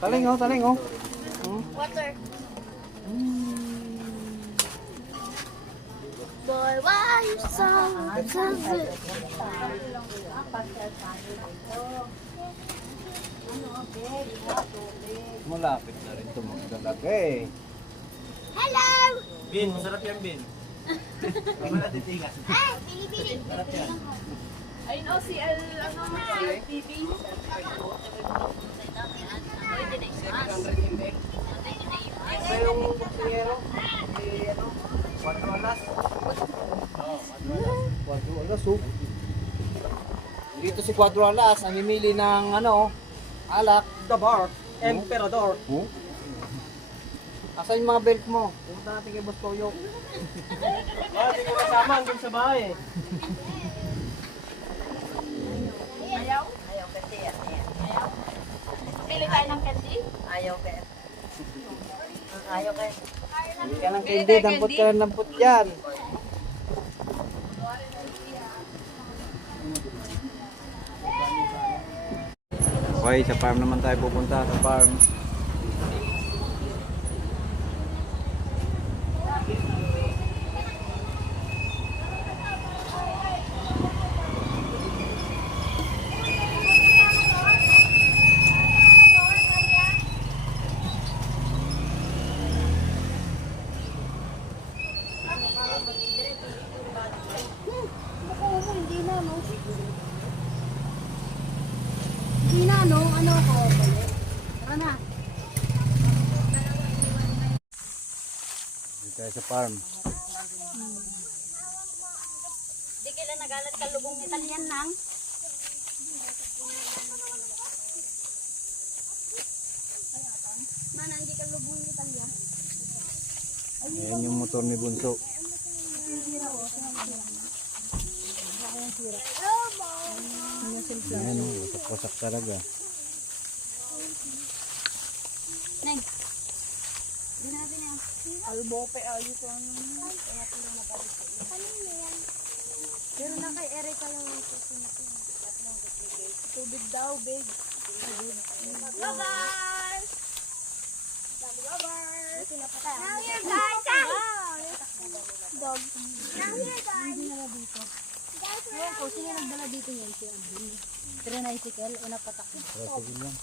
Taling oh, taling oh. Water. Boy, why you so sensitive? Malapit na rin ito maglalagay. Hello! Bin, masarap yan, Bin. Hindi mo natitingas. Ay, bili-bili. Sarap yan. Ayun o, si TV. Ito yung kutsiyero. Ano? 4 alas. Oh, 4 alas oh. Dito si 4 alas, namimili ng ano, alak. The bar, Emperador. Oh? Asan yung mga belt mo? Pumunta natin kay Boss Toyo. Hindi ko kasama, hanggang sa bahay. Ayaw? Ayaw kasi yan. Ayaw. Pili tayo ng candy? Ayaw kasi. Ayaw kasi. Hindi ka ng candy, dampot ka ng dampot yan. Okay, sa farm naman tayo pupunta, sa farm. Hindi na, no? Ano ako? Tara na. Dito tayo sa farm. Di kailan nagalat ka lubong Italian nang? Mana, hindi ka lubong Italian? Ayan yung motor ni Bunso. Ayan o, wasak-wasak talaga. Neng. Ginabi na. Albope, ayun ko. Pero na kay Erika yung Tubig daw, big. Lovers! Lovers! Now here guys! Dog. Now here guys! Ewan ko, sino nagdala dito yan? Si Andin. Tricycle o napatak? Sige lang.